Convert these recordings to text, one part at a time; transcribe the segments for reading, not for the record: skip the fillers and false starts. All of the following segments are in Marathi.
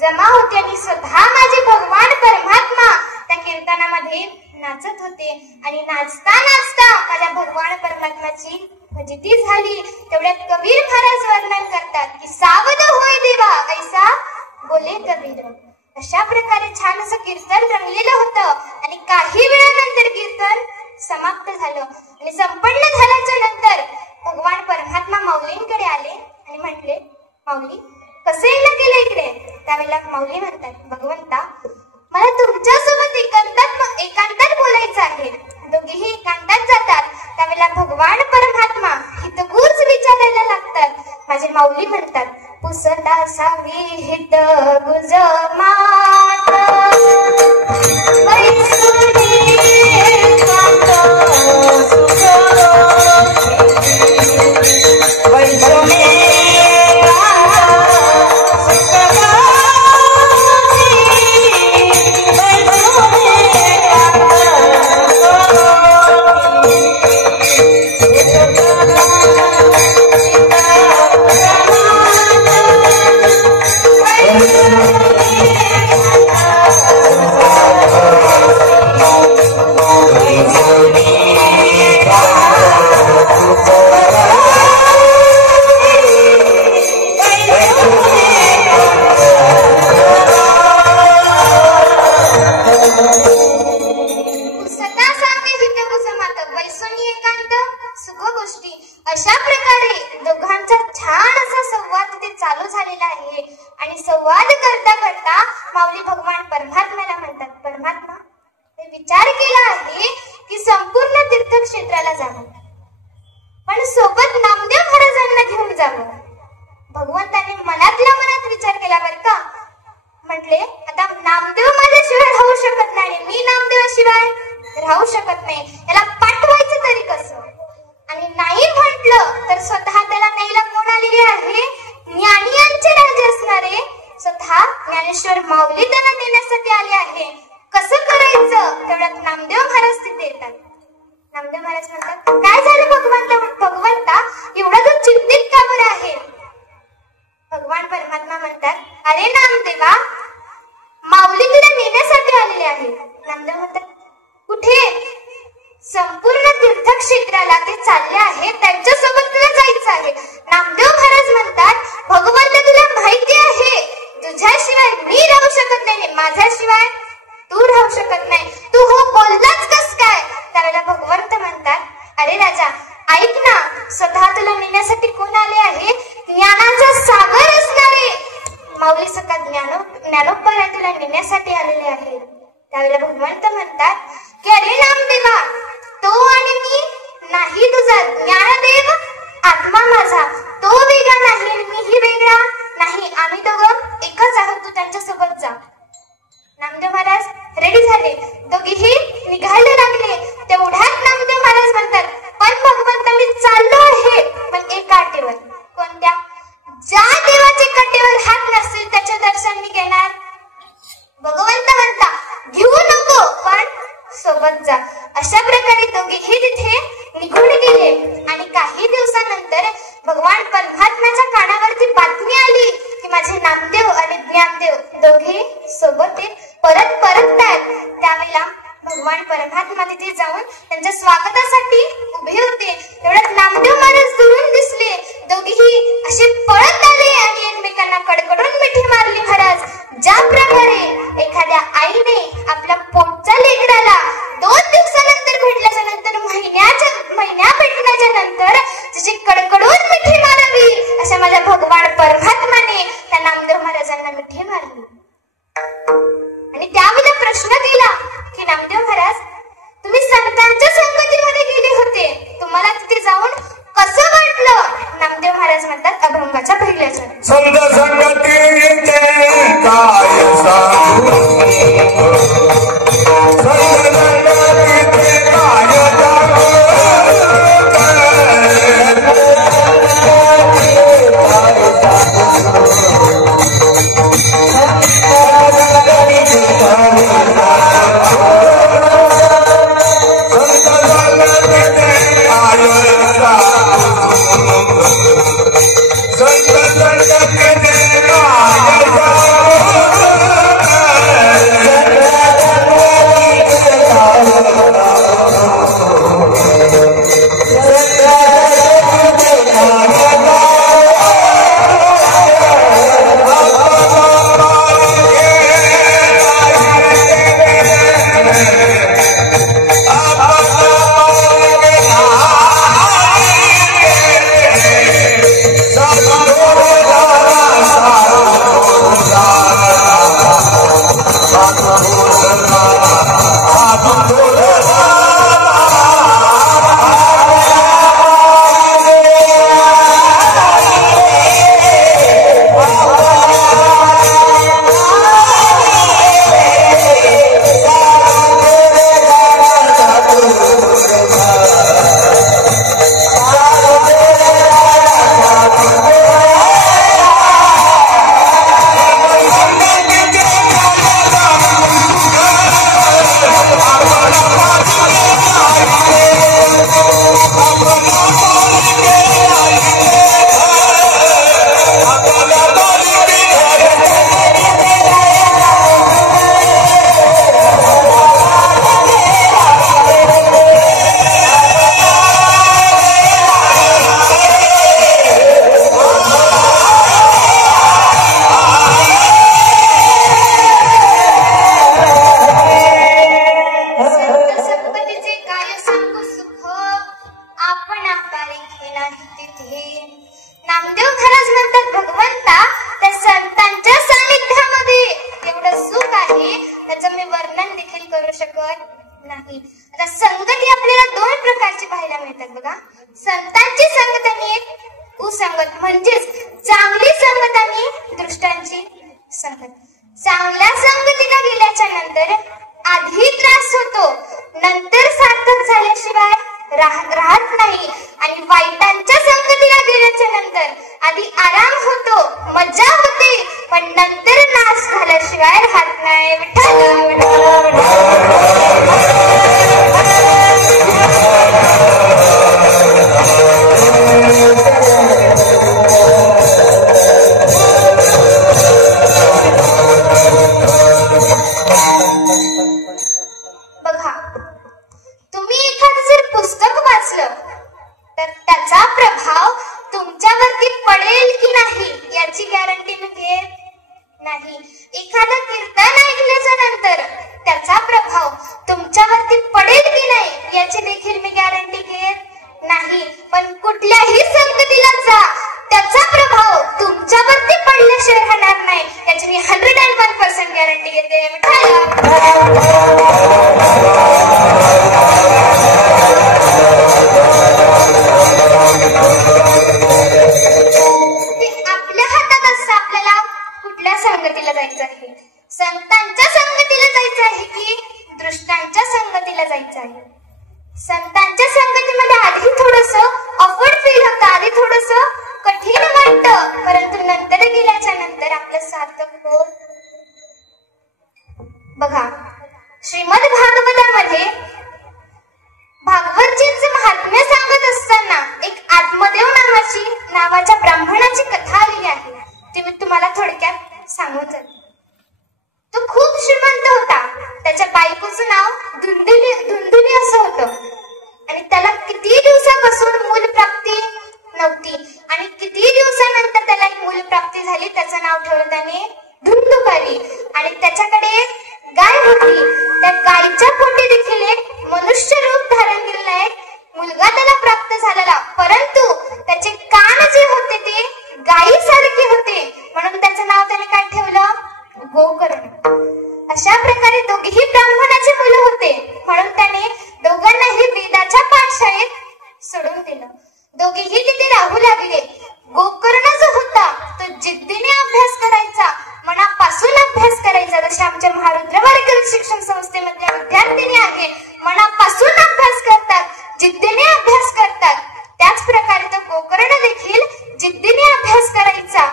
जमा होते आणि स्वतः माझे भगवान परमात्मा त्या कीर्तनामध्ये नाचत होते आणि नाचता नाचता माझ्या भगवान परमात्म्याची फजिती झाली। तेवढ्यात कबीर महाराज वर्णन करतात की सावध होय देवा ऐसा बोले कबीर। अशा प्रकारे छान असं कीर्तन रंगलेलं होतं आणि काही वेळानंतर कीर्तन समाप्त झालं आणि संपन्न झाल्याच्या नंतर भगवान परमात्मा माऊलींकडे आले आणि म्हटले, माऊली कसं येणं केलं इकडे? त्यावेळेला माऊली म्हणतात, भगवंता मला तुमच्यासोबत एकांतात बोलायचं आहे। दोघेही एकांतात जातात। त्यावेळेला भगवान परमात्मा हितगुज विचारायला लागतात। माझे माऊली म्हणतात, पुसता सावी हितगुज मात अशा प्रकारे दोघांचा छान असा संवाद तिथे चालू झालेला आहे आणि संवाद करता करता माऊली भगवान परमात्म्याला म्हणतात, परमात्मा मी विचार केला आहे की संपूर्ण तीर्थक्षेत्राला जावं पण सोबत नामदेव महाराजांना घेऊन जावं। भगवंताने मनातल्या मनात विचार केला बरं का, म्हटले आता नामदेव माझ्याशिवाय राहू शकत नाही, मी नामदेवाशिवाय राहू शकत नाही, याला पाठवायचं तरी कसं? आणि नाही म्हटलं तर स्वतः त्याला न्यायला कोण आलेले आहे? ज्ञानियांचे राजे असणारे स्वतः ज्ञानेश्वर माऊली त्याला नेण्यासाठी आले आहे। कसं करायचं? तेवढ्यात नामदेव महाराज तिथे येतात। नामदेव महाराज म्हणतात, काय झालं भगवंता एवढा तू चिंतित का बरं आहे? भगवान परमात्मा म्हणतात, अरे नामदेवा माऊली तिला नेण्यासाठी आलेले आहे। नामदेव म्हणतात, कुठे? संपूर्ण तीर्थक्षेत्राला ते चालले आहेत, त्यांच्यासोबत तुला जायचं आहे। नामदेव महाराज म्हणतात, भगवंत तुला माहिती आहे तुझ्याशिवाय मी राहू शकत नाही, माझ्याशिवाय तू राहू शकत नाही, तू हो बोललाच कस काय? त्यावेळेला भगवंत म्हणतात, अरे राजा ऐक ना, स्वतः तुला नेण्यासाठी कोण आले आहे? ज्ञानाचा सागर असणारे माऊली सका ज्ञानोबा तुला नेण्यासाठी आलेले आहेत। त्यावेळेला भगवंत म्हणतात की अरे नामदेवा तो आणि मी नाही, तुझा ज्ञानदेव आत्मा माझा तो वेगळा नाही, मीही वेगळा नाही, आम्ही दोघं एकच आहोत, तू त्यांच्यासोबत जा। नामदेव महाराज रेडी झाले, दोघेही निघायला लागले। तेवढ्यात नामदेव महाराज म्हणतात, पण भगवंत मी चाललो आहे पण एका अटीवर। कोणत्या? ज्या देवाच्या कटेवर हात नसतील त्याचे दर्शन मी घेणार। भगवंत म्हणता, घेऊ नको पण सोबत जा। अशा प्रकारे दोघेही तिथे निघून गेले आणि काही दिवसानंतर भगवान परमात्म्याच्या कानावरती बातमी आली की माझे नामदेव आणि ज्ञानदेव दोघे सोबत परततायत। त्यावेळेला भगवान परमात्मा तिथे जाऊन त्यांच्या स्वागतासाठी उभे होते। तेवढ्यात नामदेव महाराज दुरून दिसले, दोघेही असे पळत आले आणि एकमेकांना कडकडून मिठी मारली। महाराज ज्या प्रकारे एखाद्या आईने आपल्या पोटच्या लेकराला 2 दिवसानंतर भेटल्याच्या नंतर महिन्या भेटण्याच्या नंतर त्याची कडकडून मिठी मारावी, अशा माझ्या भगवान परमात्माने त्या नामदेव महाराजांना मिठी मारली। आणि त्यावेळेला प्रश्न केला की नामदेव महाराज तुम्ही संतांच्या संगतीमध्ये गेले होते, तुम्हाला तिथे जाऊन कसं वाटलं? नामदेव महाराज म्हणतात, अभंगाच्या पहिल्याच्या संत संगतीचे काय सांगू, संत संगतीचे काय सांगू, नाही. आता संगती आपल्याला दोन प्रकारची पाहायला मिळतात बघा. संतांची संगत आणि एक कुसंगत, म्हणजेच चांगली संगत आणि दुष्टांची संगत. चांगल्या संगतीला गेल्याच्या नंतर आधी त्रास होतो, नंतर सार्थक झाल्याशिवाय राहत नाही. आणि वाईटांच्या संगतीला गेल्याच्या नंतर आधी आराम होतो, मजा होते, पण नंतर नाश झाल्याशिवाय राहत नाही. बघा, तुम्ही एखादं जर पुस्तक वाचलं तर त्याचा प्रभाव तुमच्यावरती पडेल की नाही याची गॅरंटी मी घेत नाही. एखादं कीर्तन ऐकल्याच्या नंतर त्याचा प्रभाव तुमच्यावरती पडेल की नाही याची देखील मी गॅरंटी घेत नाही. पण कुठल्याही संगतीला जा, त्याचा प्रभाव तुमच्यावरती पडल्याशिवाय राहणार नाही याची मी 101% गॅरंटी घेते. आपल्या हातात असतं आपल्याला कुठल्या संगतीला जायचं आहे. संतांच्या संगतीला जायचं आहे की दृष्टांच्या संगतीला जायचं आहे. संतांच्या संगतीमध्ये आधी थोडंसं ऑफवर्ड फील होतं, आधी थोडंसं कठीण वाटतं, परंतु नंतर गेल्याच्या नंतर आपलं सार्थक होत. बघा, श्रीमद भागवतामध्ये भागवतजींचे महात्म्य सांगत असताना एक आत्मदेव नावाच्या ब्राह्मणाची कथा आलेली आहे. ती मी तुम्हाला थोडक्यात सांगून जाते. तो खूप श्रीमंत होता. त्याच्या बायकोचं नाव धुंदुली असं होतं. आणि त्याला किती दिवसापासून मूलप्राप्ती नव्हती. आणि किती दिवसानंतर त्याला एक मूलप्राप्ती झाली. त्याचं नाव ठेवलं त्याने धुंदुकारी. आणि त्याच्याकडे एक गाय होती. त्या गायीच्या पोटी देखील एक मनुष्य रूप धारण केलेला एक मुलगा त्याला प्राप्त झालेला, परंतु त्याचे कान जे होते ते गायीसारखे होते, म्हणून त्याचं नाव त्याने काय ठेवलं? गोकर्ण. अशा प्रकारे दोघेही ब्राह्मणाचे मुलं होते, म्हणून त्याने दोघांनाही वेदाच्या पाठशाळेत सोडून दिलं. दोघेही तिथे राहू लागले. गोकर्ण जो होता तो जिद्दीने अभ्यास करायचा, मनापासून अभ्यास करायचा. जसे आमच्या महारुद्र वारकरी शिक्षण संस्थेमधल्या विद्यार्थिनी आहे, मनापासून अभ्यास करतात, जिद्दीने अभ्यास करतात. त्याच प्रकारे तो गोकर्ण देखील जिद्दीने अभ्यास करायचा.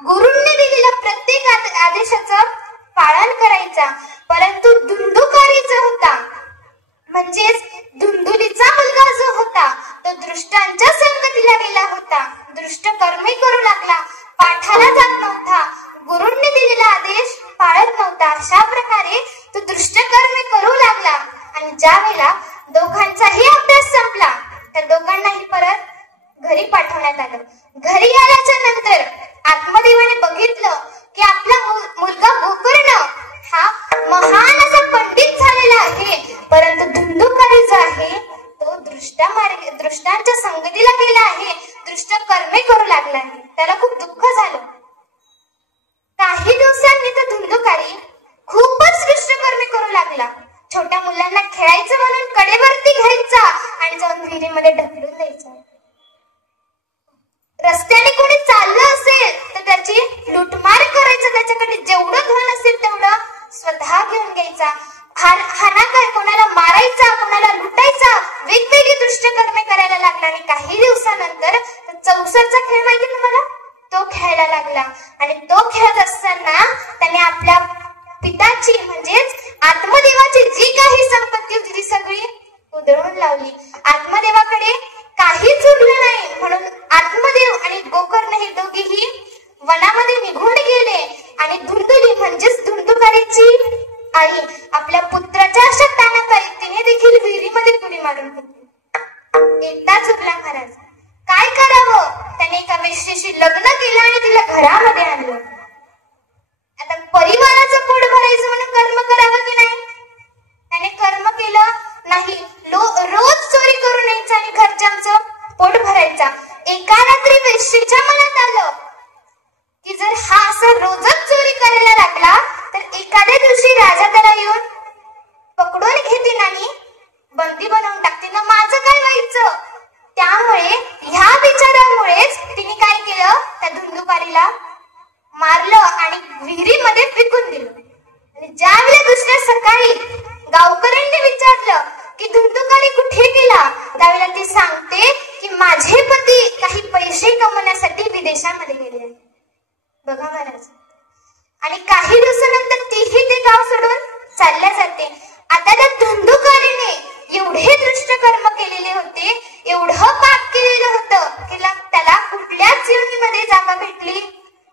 गुरूंनी दिलेल्या प्रत्येक आदेशाचं पालन करायचा. परंतु धुंदुकारी जो होता, म्हणजेच धुंदुलीचा मुलगा जो होता, तो दृष्टांच्या संगतीला गेला होता. दृष्ट कर्मे करू लागला, पाठाला जात नव्हता, गुरूंनी दिलेला आदेश पाळत नव्हता. अशा प्रकारे तो दृष्ट कर्मे करू लागला. आणि ज्या वेळेला दोघांचाही अभ्यास संपला तर दोघांनाही परत घरी पाठवण्यात आलं. घरी आल्याच्या नंतर आत्मदेवाने बघितलं की आपला मुलगा गोकर्ण हा महान असा पंडित झालेला आहे, परंतु धुंदुकारी जो आहे तो दृष्टांच्या संगतीला गेला आहे, दृष्ट कर्मे करू लागला आहे. त्याला खूप दुःख झालं. काही दिवसांनी तो धुंदुकारी खूपच दुष्टकर्मे करू लागला. छोट्या मुलांना खेळायचं म्हणून कडेवरती घ्यायचा आणि जाऊन विहिरीमध्ये ढकलून द्यायचा. रस्त्याने कोणी चाललं असेल तर त्याची लुटमार करायचं, त्याच्याकडे जेवढं धन असेल तेवढं स्वतः घेऊन घ्यायचा. हाणाकार, कोणाला मारायचा, कोणाला लुटायचा, वेगवेगळी दुष्टकर्मे करायला लागला. आणि काही दिवसानंतर चौसरचा खेळ माहिती तुम्हाला, तो खेळायला लागला. आणि तो खेळत असताना त्याने आपल्या पिताची म्हणजेच आत्मदेवाची जी काही संपत्ती होती ती सगळी उधळून लावली. आत्मदेवाकडे काहीच उरलं नाही, म्हणून आत्मदेव आणि गोकर्ण हे दोघेही वनामध्ये निघून गेले. आणि धुंदुली म्हणजेच धुंदुकारीची आई आपल्या पुत्राच्या अशा ताणाखाली तिने देखील विहिरीमध्ये उडी मारून घेतली. एकटाच उरला महाराज. काय करावं? त्याने एका वेश्येशी लग्न केलं आणि तिला घरामध्ये आणलं. आता परिवाराचं पोट भरायचं म्हणून कर्म करावं की नाही? त्याने कर्म केलं नाही. रोज चोरी करून यायचं आणि घरच्यांचं पोट भरायचा. एका रात्री वेश्येच्या मनात आलं की जर हा असं रोजच चोरी करायला लागला तर एखाद्या दिवशी राजा त्याला येऊन पकडून घेतील आणि फेकून दिलं. आणि ज्यावेळेला दुसऱ्या सकाळी गावकऱ्यांनी विचारलं की धुंदुकारी कुठे गेला, त्यावेळेला ती सांगते की माझे पती काही पैसे कमवण्यासाठी विदेशामध्ये गेले. बघा महाराज. आणि काही दिवसानंतर तीही ते गाव सोडून चालल्या जाते. आता त्या धुंदुकारीने एवढे दृष्ट कर्म केलेले होते, एवढं पाप केलेलं होतं की त्याला कुठल्याच योनीमध्ये जागा भेटली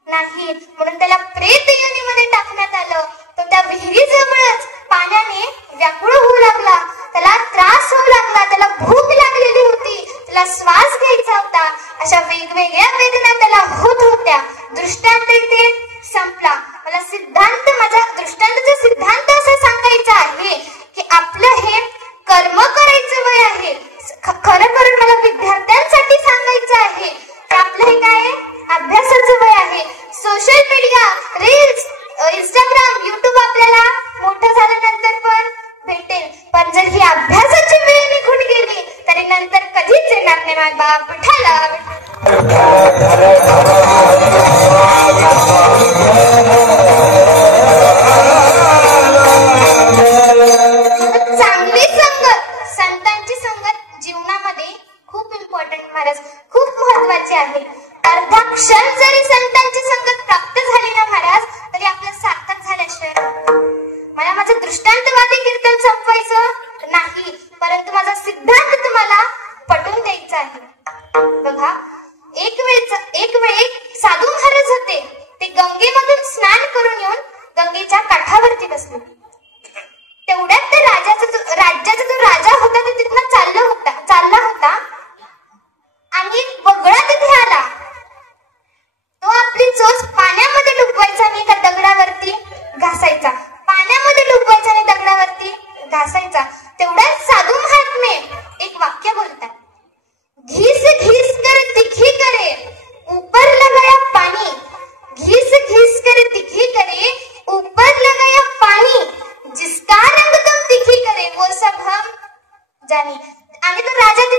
नाही. म्हणून त्याला प्रेत योनीमध्ये टाकण्यात आलं. तो त्या विहिरीजवळच पाण्याने व्याकुळ होऊ लागला. त्याला त्रास होऊ लागला. त्याला भूक लागलेली होती. त्याला श्वास घ्यायचा होता. अशा वेगवेगळ्या वेदना त्याला होत होत्या. दृष्टांत इथे संपला. मला सिद्धांत, माझा दृष्टांताचा सिद्धांत असा सांगायचा आहे की आपलं हे कर्म करायचं वय आहे. खरं करून मला विद्यार्थ्यांसाठी सांगायचं आहे की आपलं हे काय आहे, अभ्यासाचं वय आहे. Social media, reels, Instagram, YouTube आपल्याला मोठं झाल्यानंतर पण भेटेल, पण जर ही अभ्यासाची वेळ निघून गेली तरी नंतर कधीच येणार नाही. माझा बाप विठाला. चांगली संगत, संतांची संगत जीवनामध्ये खूप इम्पॉर्टंट महाराज, खूप महत्वाची आहे. अर्धा क्षण जरी संतांची संगत प्राप्त झाली ना महाराज तरी आपलं सार्थक झाल्याशिवाय. मला माझं दृष्टांतवादी कीर्तन संपवायचं नाही, परंतु माझा सिद्धांत तुम्हाला पटवून द्यायचा आहे. बघा, एक वेळ साधू महाराज होते. ते गंगेमधून स्नान करून येऊन गंगेच्या काठावरती बसले. तेवढ्यात त्या राज्याचा जो राजा होता ते तिथनं चालला होता आणि एक बगळा तिथे आला. तो आपली चोच पाण्यामध्ये डुबवायचा आणि एका दगडावरती घासायचा. पाण्यामध्ये डुबवायचा आणि दगडावरती घासायचा. तेवढ्यात साधू महात्मे एक वाक्य बोलतात, घीस घीस कर तिखी करे ऊपर लगाया पानी, घीस घीस कर तिखी करे ऊपर लगाया पानी, जिसका रंग तुम तिखी करे वो सब हम जाने. आणि तो राजा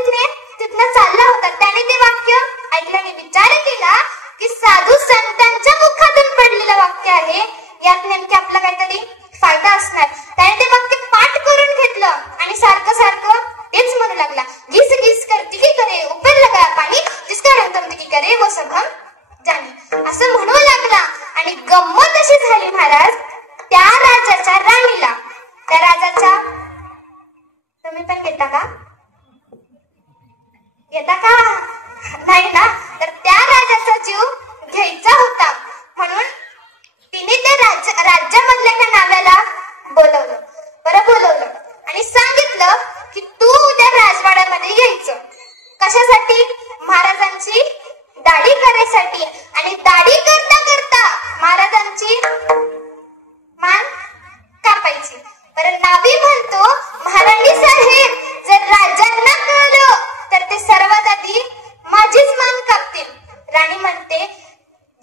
तिथनं चालला होता. त्याने ते वाक्य ऐकल्याने विचार केला की साधू संतांच्या मुखातून पडलेलं वाक्य आहे, यात नेमके आपला काहीतरी फायदा असणार. त्याने ते वाक्य पाठ करून घेतलं आणि सारखं सारखं तेच म्हणू लागला, घिस घिस कर तिखी करे ऊपर लगाया पानी, जिसका रंग तुम तिखी करे वो सब हम जाने, असं म्हणू लागला. आणि गंमत अशी झाली महाराज, त्या राजाच्या राणीला, त्या राजाच्या, तुम्ही पण घेता का नाही ना, तर त्या राजाचा जीव घ्यायचा होता. म्हणून तिने त्या राज्यामधल्या त्या नाव्याला बोलवलं आणि सांगितलं की तू उद्या राजवाड्यामध्ये यायचं. कशासाठी? महाराजांची दाढी करायसाठी. आणि दाढी करता करता महाराजांची मान कापायची. बरं, नावी म्हणतो, महाराणी साहेब जर राजांना कळलं तर ते सर्वात आधी माझीच मान कापतील. राणी म्हणते,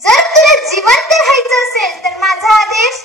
जर तुला जिवंत राहायचं असेल तर माझा आदेश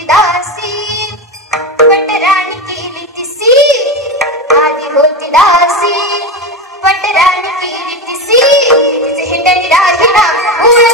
होती दासी पटराणी केली तिसी आधी होती दासी पटराणी केली तिसी तिचे हिंडणी राहिना मूळ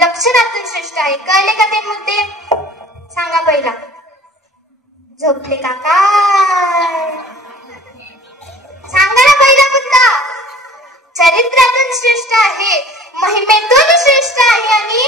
लक्षणातून श्रेष्ठ आहे. कळले का ते मुद्दे? सांगा पहिला. झोपले का काय? सांगा ना पहिला मुद्दा. चरित्रातून श्रेष्ठ आहे, महिमेतून श्रेष्ठ आहे आणि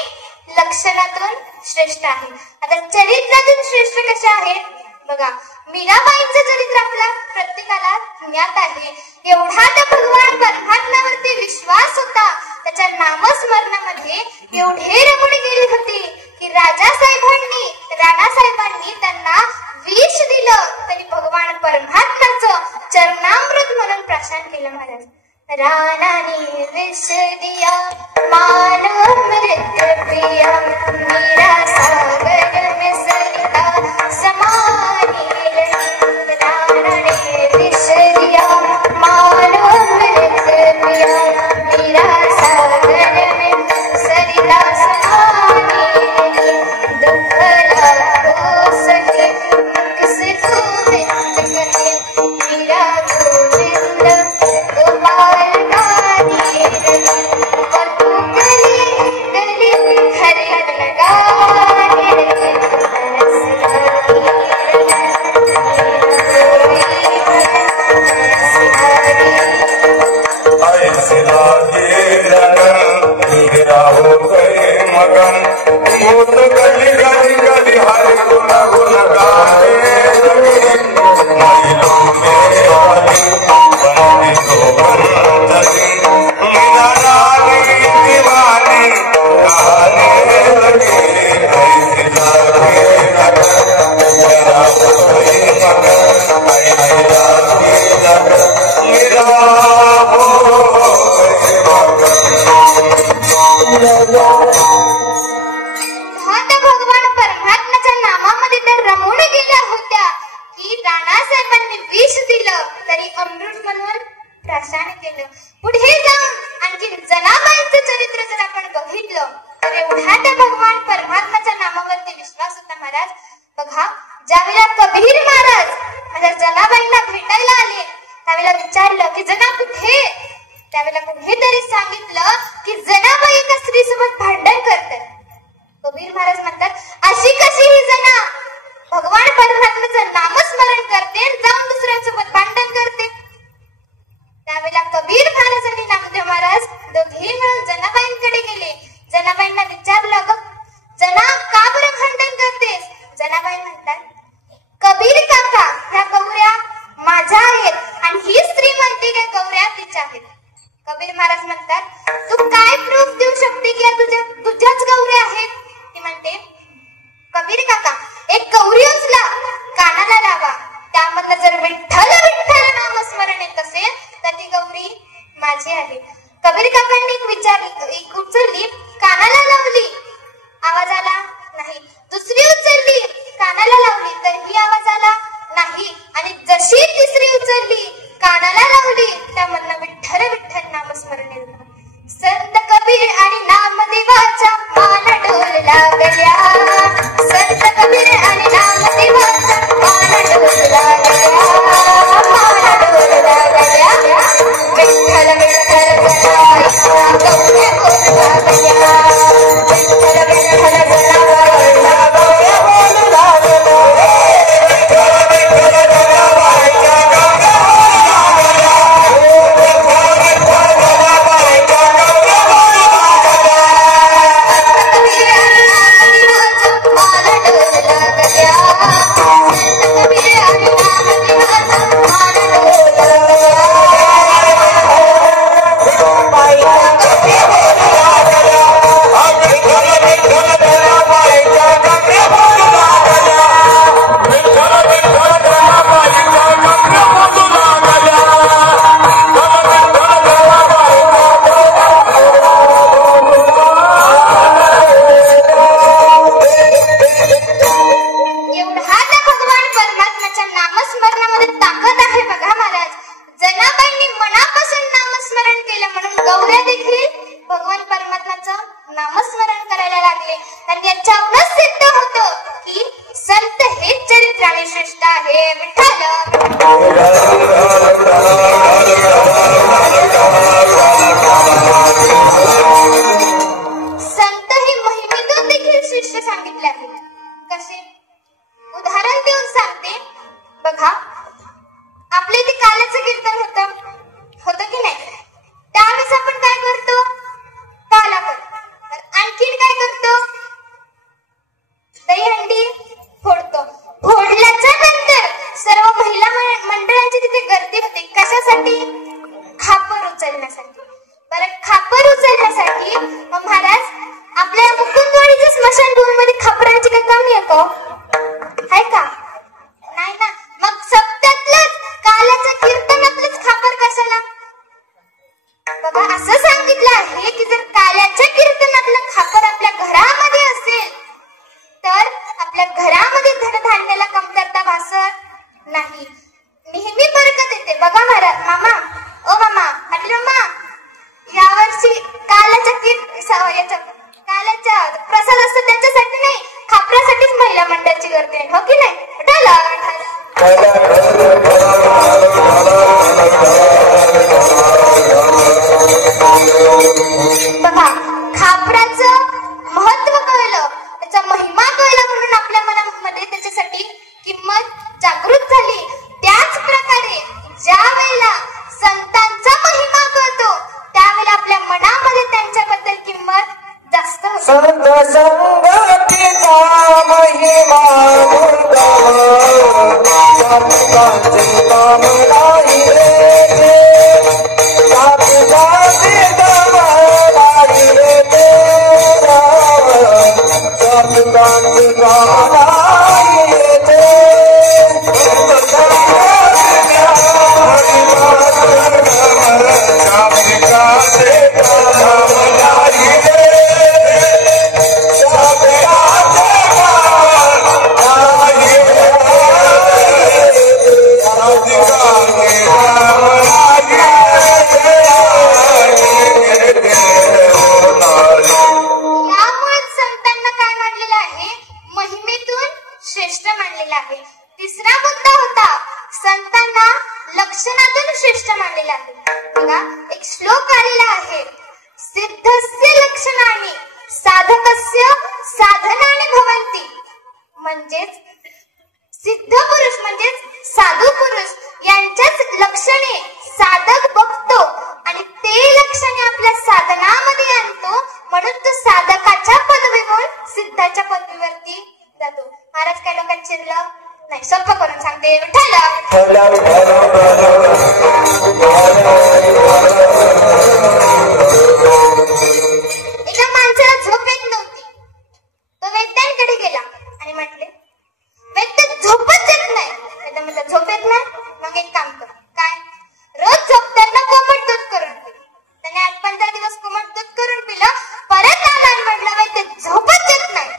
लक्षणातून श्रेष्ठ आहे. आता चरित्रातून श्रेष्ठ कशा आहेत बघा. मीराबाईंचं चरित्र आपल्या प्रत्येकाला ज्ञात आहे. एवढा त्या भगवान परमात्म्यावरती विश्वास होता, त्याच्या नामस्मरणामध्ये एवढे रमून गेले होते की राजासाहेबांनी राणासाहेबांनी त्यांना विष दिलं तरी भगवान परमात्म्याचं चरणामृत म्हणून प्राशन केलं. महाराज राणाने विष दिया मानमृत प्रिया मीरा सागर में सरिता समानी रही. राणाने विष दिया मानमृत प्रिया मीरा सागर में सरिता समानी रही. दुख लाखों सहे मुख से गोविंद कहे मीरा गोविंद गोपाल उचलली, कानाला लावली, आवाज आला नाही. दुसरी उचलली, कानाला लावली, आणि श्रेष्ठ आहे विठ्ठल. संत हे महिमेतून देखील श्रेष्ठ सांगितले आहेत. कसे? उदाहरण देऊन सांगते बघा. आपले ते काल्याचं कीर्तन होतं की नाही? त्यावेळेस आपण काय करतो? काला करतो. आणखीन काय करतो? दहीहंडी फोडतो. फोडल्याच्या नंतर सर्व महिला मंडळांची तिथे गर्दी होते. कशासाठी? खापर उचलण्यासाठी. बरं, खापर उचलण्यासाठी महाराज आपल्या मुकुंदवाडीच्या स्मशान भूमीमध्ये खापरांची काही कमी आहे का? आहे का? नाही ना. मग सप्त्यातलंच काल्याच्या कीर्तनातलंच खापर कशाला? बघा, असं सांगितलं आहे की जर काल्याच्या कीर्तनातलं खापर आपल्या घरामध्ये असेल तर आपल्या घरामध्ये धनधान्याला कमतरता भासत नाही, नेहमी बरकत येते. बघा महाराज, मामा, ओ मामा, मामा, यावर्षी काल्याच्या प्रसाद असतो त्याच्यासाठी नाही, खापरासाठीच महिला मंडळाची गर्दी आहे. हो की नाही? बघा, खापराचं महत्व कळलं, त्याचा महिमा कळला म्हणून आपल्या मनामध्ये त्याच्यासाठी किंमत जागृत झाली. त्याच प्रकारे ज्या वेळेला संतांचा महिमा कळतो त्यावेळेला आपल्या मनामध्ये त्यांच्याबद्दल किंमत जास्त होते. संत संगतीचा महिमा तिसरा मुद्दा होता संतांना लक्षणातून श्रेष्ठ मानलेला आहे. बघा, एक श्लोक आलेला आहे, सिद्धस्य लक्षणानि साधकस्य साधनानि भवन्ति. म्हणजेच सिद्ध पुरुष म्हणजेच साधू पुरुष यांच्याच लक्षणे साधक बघतो आणि ते लक्षणे आपल्या साधनामध्ये आणतो, म्हणून तो साधकाच्या पदवीवर सिद्धाच्या पदवीवरती जातो. महाराज काय लोकांना चिरलं नाही, सोपं करून सांगते विठ्ठल. एका माणसाला झोप येत नव्हती. तो वैद्यांकडे गेला आणि म्हटले, वैद्य झोपच येत नाही. वैद्य म्हटलं, झोप येत नाही? मग एक काम कर. काय? रोज झोपताना कोमट दूध करून पी. त्याने 8-15 दिवस कोमट दूध करून पिलं. परत आला आणि म्हटलं, वैद्य झोपच येत नाही.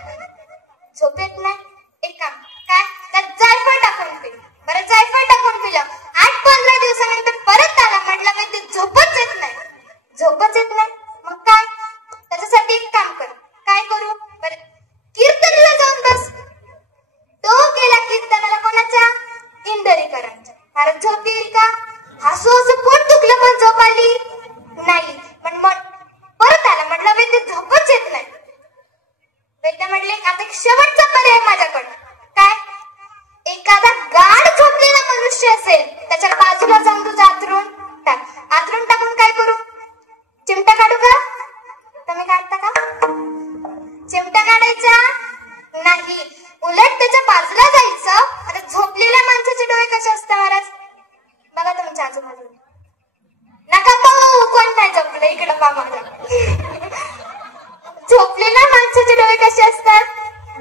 झोप येत नाही? एक काम काय, त्यात जायफळ टाकून पी. बरं, जायफळ टाकून पिलं. 8-15 दिवसानंतर परत आला, म्हटलं, वैद्य झोपच येत नाही. झोपच येत नाही? मग काय? त्याच्यासाठी एक काम कर. काय करू? बरं, कीर्तनाला जाऊन बस. तो गेला कीर्तनाला. कोणाच्या? इंदरीकरांच्या. महाराज, झोप येईल का? हसू हसू पोट दुखलं पण झोप आली नाही. पण मग परत आला, म्हटलं, वैद्य झोपच येत नाही. वैद्य म्हटले, आता एक शेवटचा पर्याय माझ्याकडे. काय? एखादा गाढ झोपलेला मनुष्य असेल त्याच्या बाजूला जाऊन तुझं आथरून टाक. आथरून टाकून काय करू? चिमटा काढू का? तुम्ही काढता का? चिमटा काढायचा नाही, उलट त्याच्या बाजूला जायचं. आता झोपलेल्या माणसाचे डोळे कसे असतात महाराज? बघा तुमच्या आजूबाजूला. नका पाहू, कोण नाही झोपलं, इकडं पहा मला. झोपलेल्या माणसाचे डोळे कसे असतात?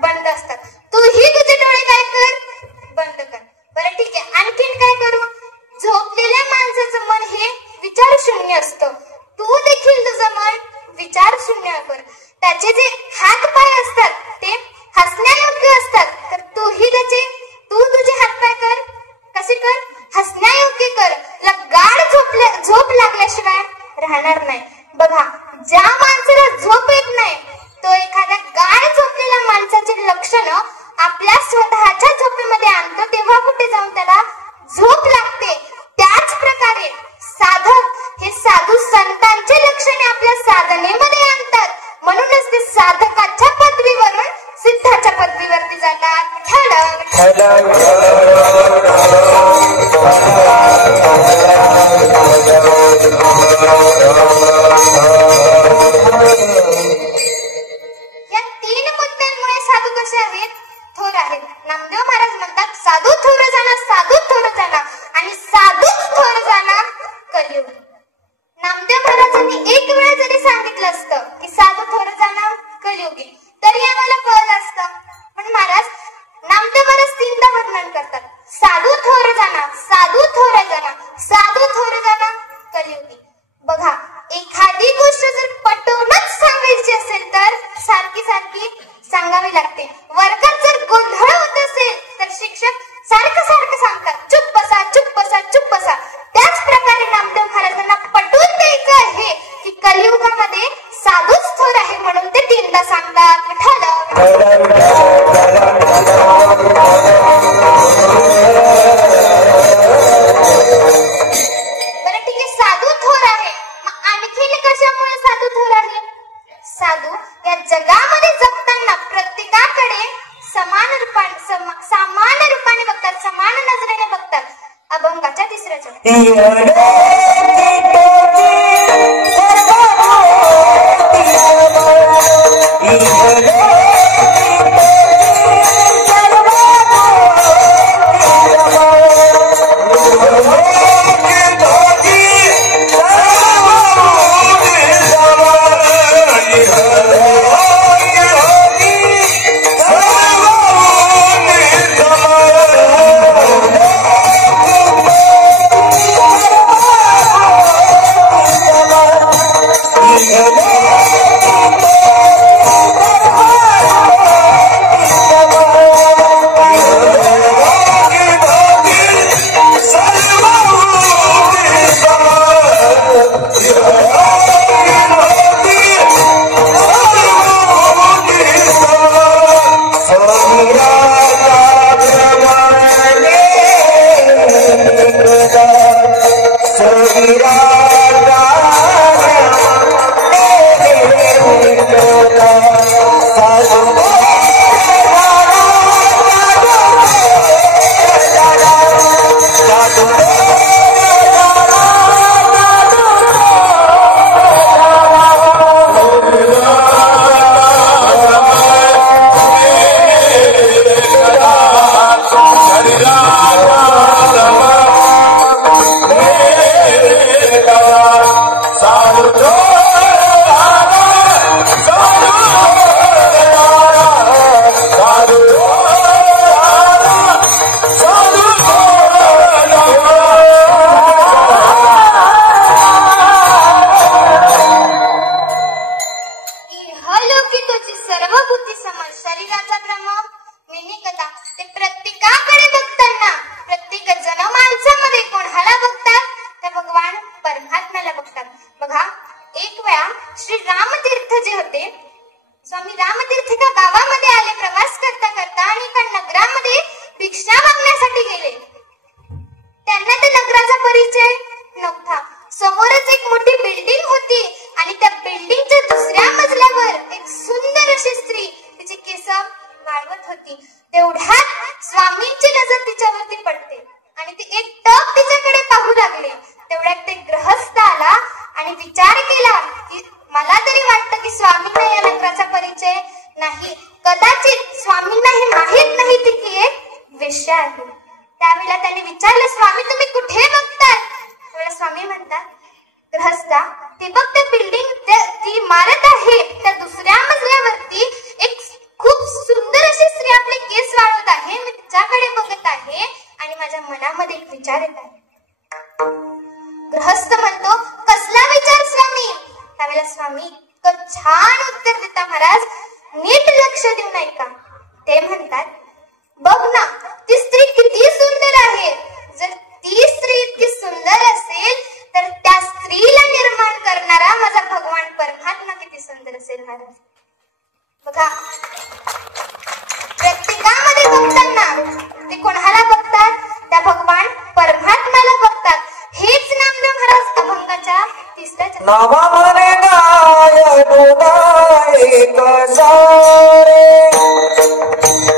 बंद असतात. तूही तुझे डोळे काय कर? बंद कर. बरं, ठीक आहे. आणखीन काय करू? झोपलेल्या माणसाचं मन हे विचार शून्य असतं. तू देखील तुझं मन विचार शून्य कर. त्याचे जे हात पाय असतात ते हसण्यायोग्य असतात. तर तू तुझे हात पाय कर. कसे कर? हसण्यायोग्य कर. गाढ झोप लागल्याशिवाय राहणार नाही. बघा, ज्या माणसाला झोप येत नाही तो एखाद्या गाढ झोपलेल्या माणसाचे लक्षण आपल्या स्वतःच्या झोपेमध्ये आणतो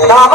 नामा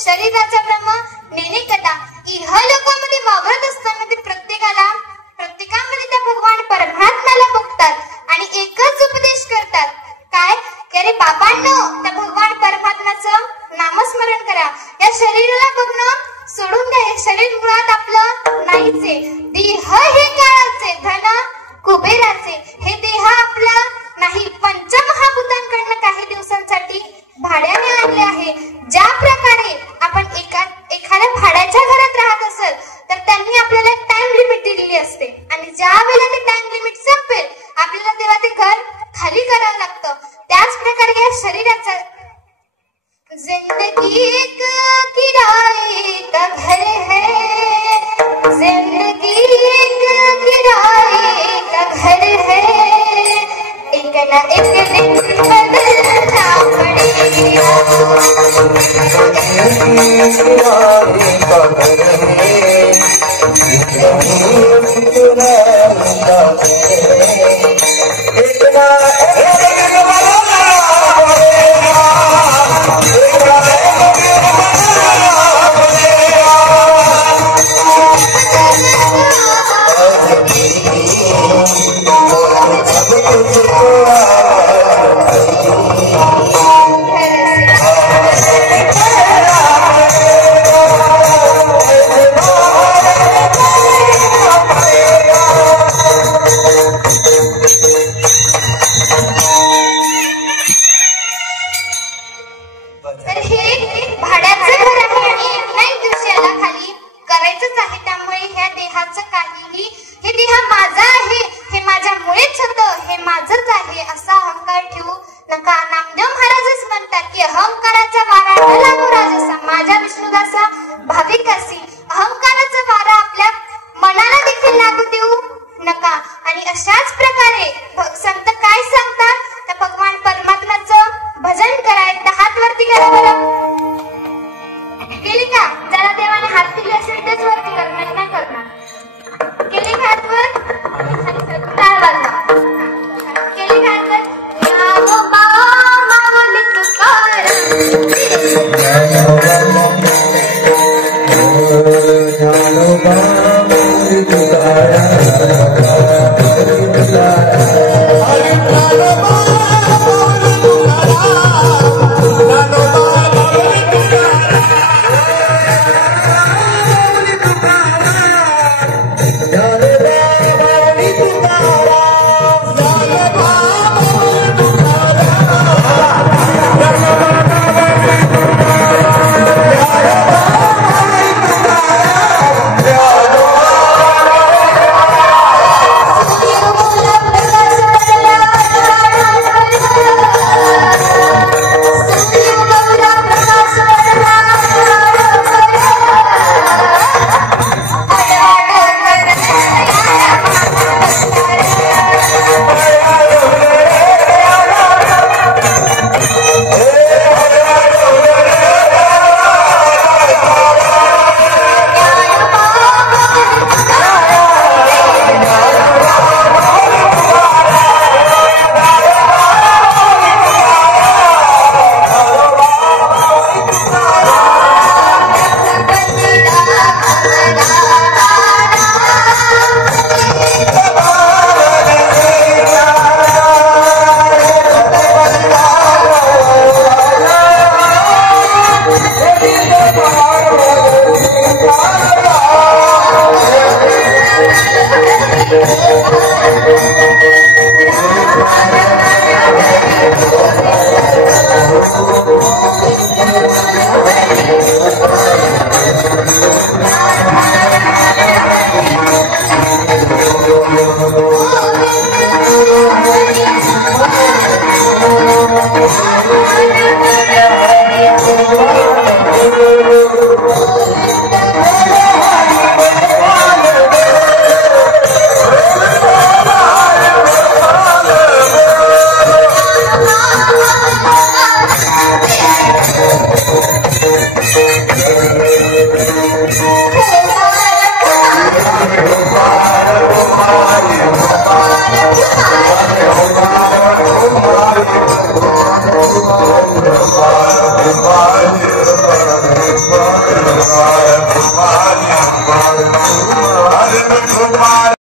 शरीराचा ब्रह्म नेनेकटा इहलोकामध्ये वावरत असताना ते प्रत्येकामध्ये त्या भगवान परमात्म्याला बघतात आणि एकच उपदेश करतात काय की अरे बाबांनो त्या भगवान परमात्म्याचं नामस्मरण करा. या शरीराला बघणं सोडून द्या. हे शरीर मुळात आपलं नाहीच आहे. देह हे काळाचे धन कुबेराचे. हे देह आपला नाही. पंचमहाभूतांकडनं काही दिवसांसाठी भाड्याने आणले आहे. ज्या प्रकारे आपण एखाद्या भाड्याच्या घरात राहत असेल तर त्यांनी आपल्याला टाइम लिमिट दिलेली असते आणि ज्या वेळेला ते टाइम लिमिट संपेल आपल्याला तेव्हा ते घर खाली करावं लागतं. त्याच प्रकारे या शरीराचा जिंदगी एक किराए का घर है. जिंदगी एक किराए का घर है. एक ना एक दिन बदलना पड़ेगा.